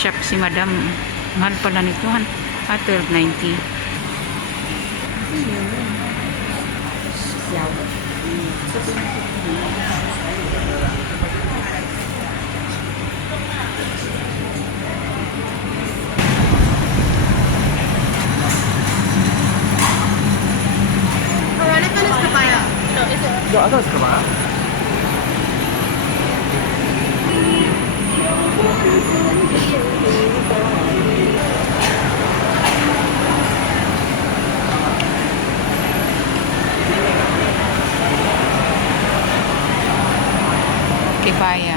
shop si Madam. Mahal pala nito. 12.90. Rõ rồi các bạn. Kibaya.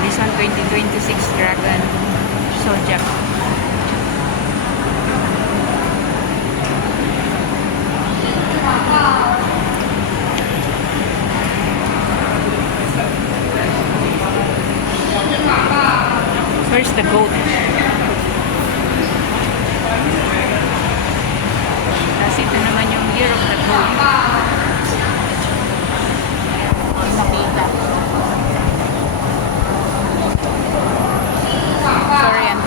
This one 2026 Dragon Sojak. Where's the goat? Kasi ito naman yung year of the goat. Makita. Korean.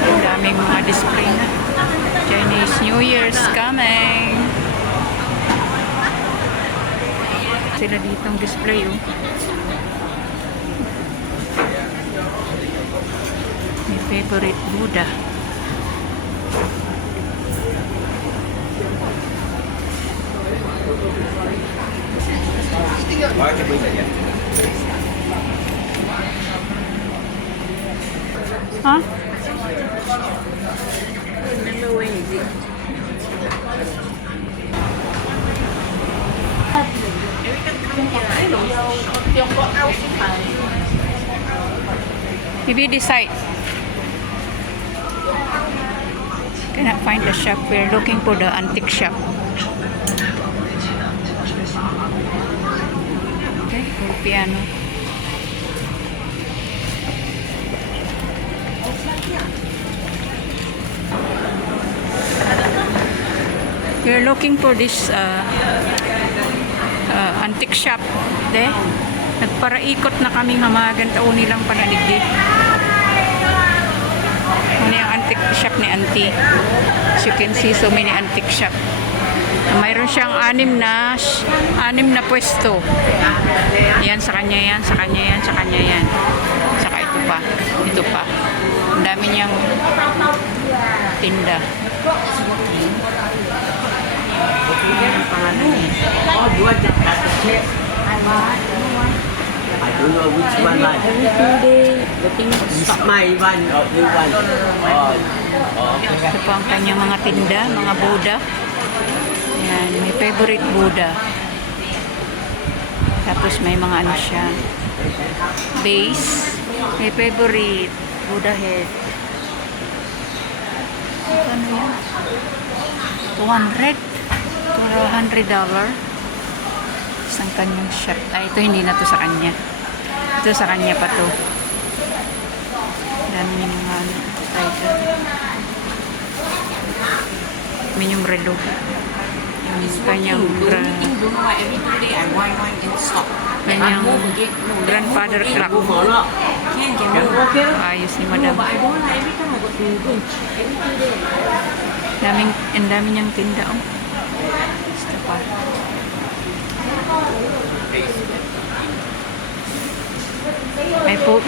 Ang daming mga display na. Chinese New Year's coming. Sila ditong display, oh. My favorite Buddha. Huh? Remember when is it? Maybe decide. Cannot find the shop. We're looking for the antique shop. Okay, piano. We're looking for this antique shop. De, nagparaikot na kami nga mga gantaon nilang panaligdi. Ano yung antique shop ni Auntie? As you can see, so many antique shop. Mayroon siyang anim na pwesto. Yan sa kanya yan, sa kanya yan, sa kanya yan. Saka ito pa, ito pa. Ang dami niyang tinda. Ang pangalan niya. I don't know which one like. This my one or the one. Ito po ang kanyang mga tinda, mga Buddha. Yan, may favorite Buddha. Tapos may mga ano siya. Base. May favorite Buddha head. Ano yan? 200? $100. Isang kanyang shop. Ito hindi na to sa kanya. Ito sa kanya pa to. Dami yung mga title. May yung relo. Yung kanyang grandfather clock. Ayos ni Madam. Ang dami niyang tinda. Oh. Gusto pa.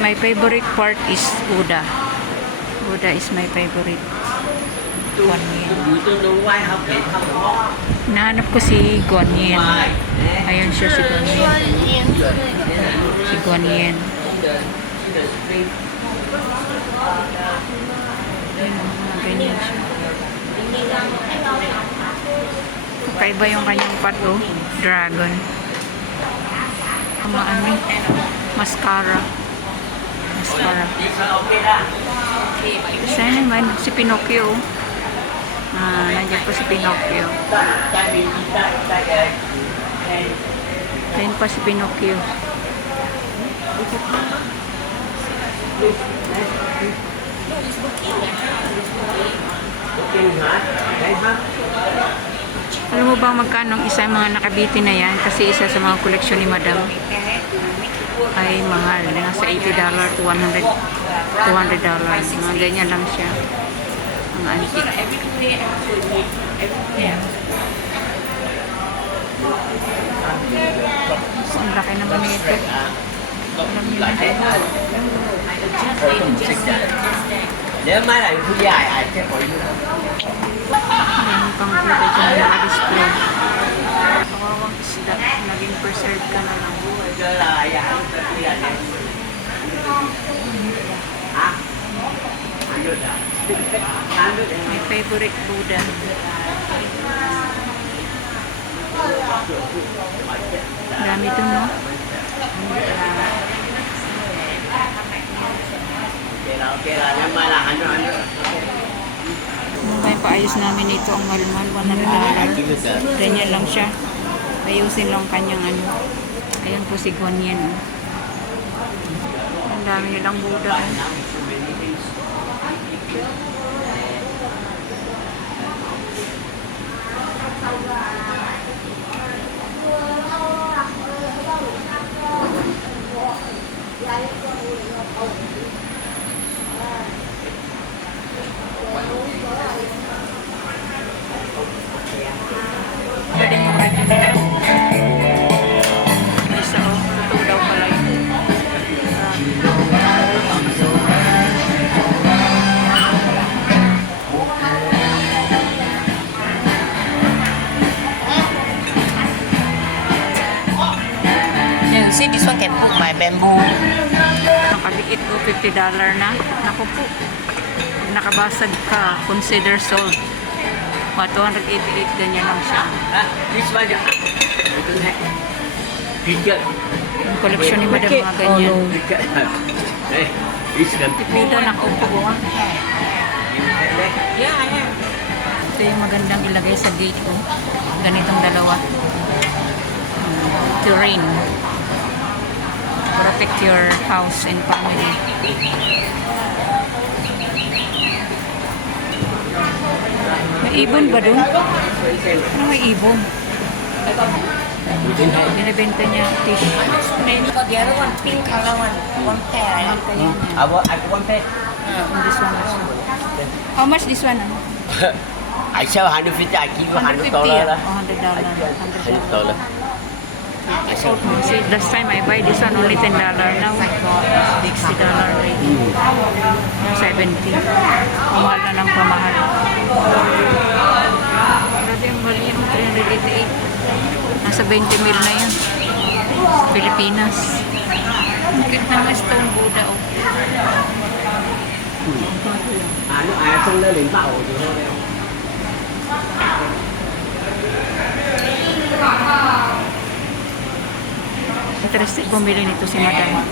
My favorite part is Buddha. Buddha is my favorite. Guan Yin. Nahanap ko si Guan Yin. Ayun siya, si Guan Yin. Si Guan Yin. Ayun, mga ganyan siya. Kakaiba yung kanyang pato. Dragon. Ang ano, mascara. Mascara. Sana naman si Pinocchio. Nandiyan po si Pinocchio. Ayun pa si Pinocchio. Alam mo ba magkano ang isa mga nakabiti na yan? Kasi isa sa mga koleksyon ni Madam ay mahal. Nasa $80 to $200. Mga ganyan lang siya. Mga antique. Ang laki naman nito. Alam niyo na. Nếu máy này cũng dài, ai chắc phải Ayan pang pwede dyan naka-display. Kawawang isda. Naging preserved ka na lang. My favorite Buddha. Dami ito, no? ok là nếu mai là anh May paayos namin ito ang malmal, $100. Ganyan lang siya. Ayusin lang kanyang ano. Ayan po si Guanyin. Ang dami nilang Buddha. Galing mo rin. Isa o. Totoo daw pala yun. Yeah, you see this one can put my bamboo. Nakaliit ko, $50 na. Naku po. Pag nakabasag ka, consider sold. 288, ganyan lang siya. this one cricket Ang koleksyon ni Madam mga ganyan. cricket đây this one Buddha nakaupo ko. Yeah, I have. Ito yung magandang ilagay sa gate ko. Ganitong dalawa. Terrain. Protect your house and family. May ibon ba dun? Ano may ibon? Binibenta niya fish. Got the other one, pink color one pair. I have. I want that This one also. How much this one? I sell 150 I give you $100 lah Oh, $100. I sell See, last time I buy this one only $10. Now, $60 already. 70. Mahal na ng pamahal. Grabe ang mahal yun. 388. Nasa 20 mil na yun. Sa Pilipinas. Ang cute ng stone Buddha. Oh. nó ai không lên liền bạo thì thôi Interested bumili nito si Madam.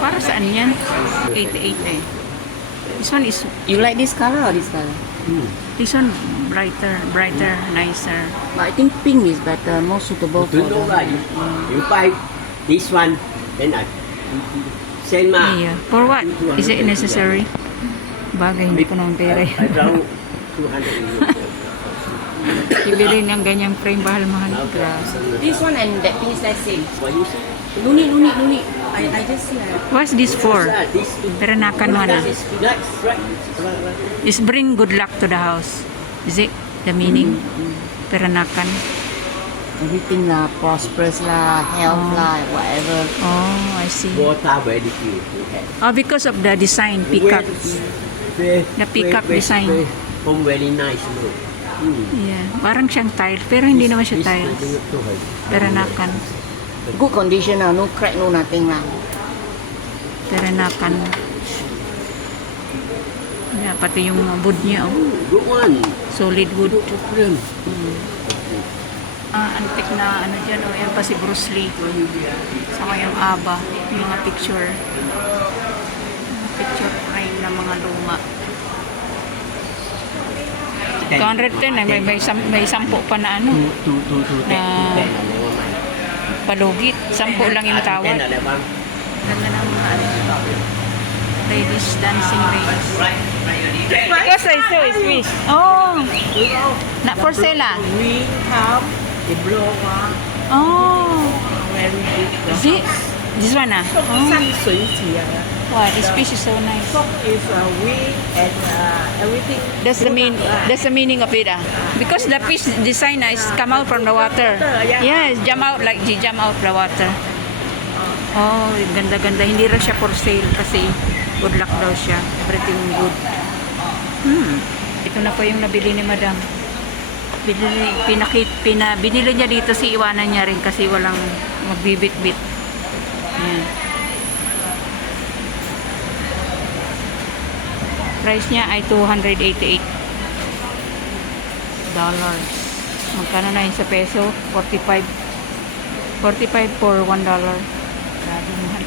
Para saan yan? 88 eh. This one is, You like this color or this color? this one brighter, nicer. But I think pink is better, more suitable for Tôi nói là you buy this one then I send ma Yeah. For what? Is it necessary? Bagay, hindi ko naman pera I yan. draw 200 Ibili ng ganyang frame, mahal-mahal. Grabe. This one and that pink is the same. what you say No need, no need, no need. I just see. What's this for? this Peranakan mo na. is that's right Is bring good luck to the house. Is it the meaning? Peranakan. Everything lah, prosperous lah, health Oh. lah, whatever. Oh, I see. water very cute Oh, because of the design, peacock. The peacock design. Home very nice look Yeah. Parang siyang tile, pero hindi naman siya tiles. Peranakan. Good condition lah, no crack, no nothing lah. Peranakan. Yeah, pati yung wood niya, oh. good one Solid wood. Brilliant. Antik na ano dyan, oh. Yan pa si Bruce Lee. Saka yung ABBA. Yung mga picture. Picture frame ng ng mga luma. 210 eh, may 10 pa na ano, ten. palugit. 10 lang yung tawad. Tenอะไรบ้าง Ganda ng mga ano, ladies dancing ladies. Because I saw is fish. Oh, not for sale ah. We have the blow one Oh, very big. is it? This one ah? Oh, 水洗啊 wow, this fish is so nice. Pork is wing and everything. That's the meaning of it ah. Because the fish design is come out from the water. Yes, jump out like he jump out the water. Oh, ganda-ganda. Hindi raw siya for sale kasi good luck daw siya. Everything good. Ito na po yung nabili ni Madam. Binili niya dito, si iwanan niya rin kasi walang magbibit-bit. Ayan. Price niya ay $288. Magkano na yun sa peso? 45 for $1. Grabe mahal.